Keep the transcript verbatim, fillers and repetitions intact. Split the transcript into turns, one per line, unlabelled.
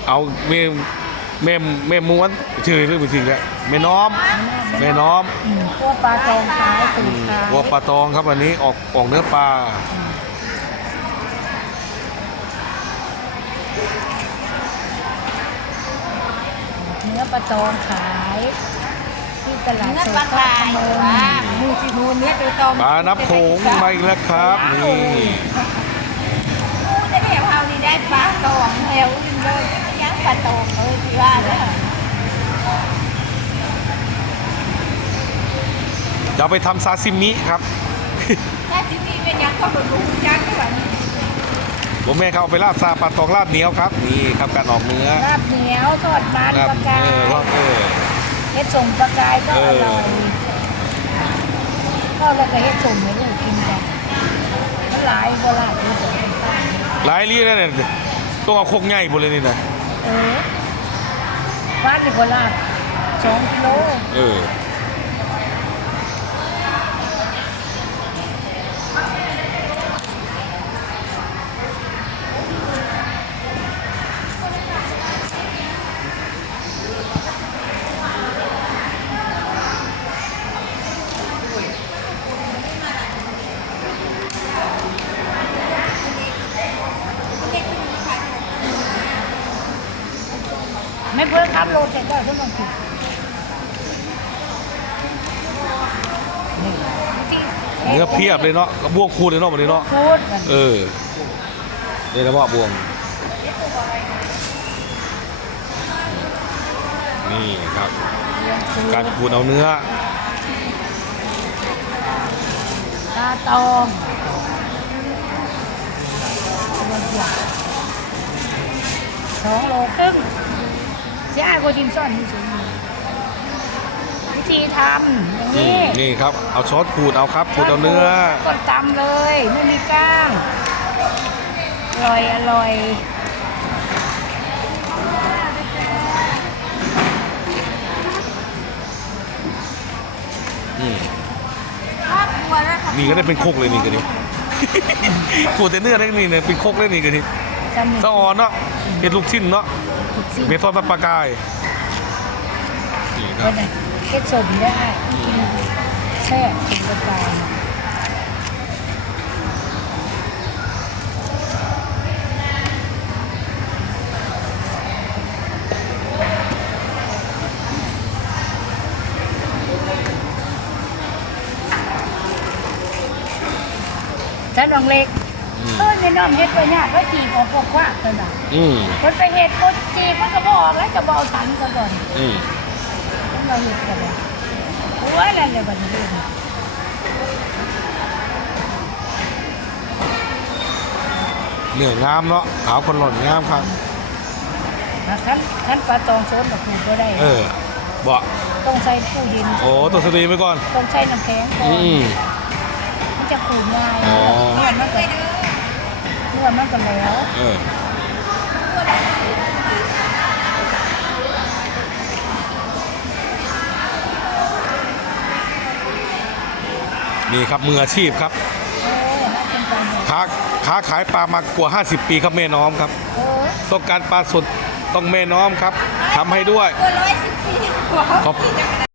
เอาเมมเมมเมมม้วนชื่อเรื่องจริงแล้วแม่น้อมแม่น้อม
พวกปลาตองขายตูดขาย
วัวปลาตองครับวันนี้ออกออกเนื้อปลา
เนื้อปลาตองขายที่ตลาด
เนื้อ
ส
ป
ด
ลา
พระ
ขาย
โขนง
ว่ามูชิมูเนื้อตัวตรง
ปลานับโขงมาอีกแล้วครับนี่
มูจะเดี๋ยวเอานี่ได้ปลาตองแถวนึงเลยยังปลาตองเลยที่ว่าเด้อ
จะเอาไปทำซาซิมิครับ
ถ้าที่นี่เป็นยังก็รู้จักแบบนี้
ผมแม่เขาเอาไปลาบซาปลาตองลาบเหนียวครับนี่ครับการออกเนื้อ
ลาบเหนียวทอดมัน
ลาบ
ปลากา
เออย ว่าเออ
เฮ็ดส่งปลากายก็
เอ
อ
อ
ร่อยก็แล้วก็เฮ็ดส่งให้ลูกกินกันมันหลายก็หลายที่สุดเป็นป้า
หลายลี้แล้วเนี่ยต้องเอาโคกใหญ่หมดเลยนี่นะ
เออบ้านนี่คนละสองกิโล
เออ
ไม่เพิ่มครับโลเสร็จแล้วทุกคนกินนี่วิธี
เนื้อเพียบเลยเนาะกระบวงคูณเลยเนาะวันนี้เนาะ
พูดกัน
เออนี่นะว่าบวงนี่ครับ การขูดเอาเนื้อ
ปลาตองสองโลครึ่งเสียอายกว่าดินซ่อนที่สุดวิธีทำอย่าง
นี่
นี้
นี่ครับเอาช้อนขูดเอาครับขูดเอาเนื้อ
ก็ตำเลย ไม่มีก้างอร่อยอร่อย
นี่
ครอบครัวแล้วค่ะ
นี่ก็ได้เป็นโคกเลยนี่กันนี่ ขูดแต่เนื้อได้นี่เนี่ยเป็นโคกเลยนี่กันนี่
จำ
สะออนเนาะเห็ดลูกชิ้นเนาะ
ถูกสิ
เมทอดปลากายนี่ค
เป็
รับ
นไงเฮ็ดสมได้กินแช่ถึงกระจายฉันลองเล็กเอ้ยไม่น้อมเฮ็ดไปยากก็จีบออกพวกว่าตัวน่ะ
อืม
คนไปเฮ็ดคนจีบมันก็บอกแล้วจะบอกสันซะก่อน
อืม
ต้องเราเฮ็ดกันเลยโอ้ยนั่นเลยบัดนี้
เนื้องามเนาะขาวคนหล่อนงามครับ
คันคันปลาตองโซนกับผูกก็ได้
เออบ่
ต้องใส่ตู้เย็น
โอ้ตัวสตรีไปก่อน
ต้องใช้น้ำแข็งก่อ
อื
น
ม
มันจะขูดง่าย
อ๋อ
นวดมันก็นวดมันก็แล้ว
เออนี่ครับมืออาชีพครับ
โอ้ยน่าเป็นไปหมด
ค้าค้าขายปลามากว่าห้าสิบปีครับแม่น้อมครับ
โอ้ย
ต้องการปลาสดต้องแม่น้อมครับทำให้ด้วย
ตัวร้อยสิบสี่หัว
ขอบ
กินยังไง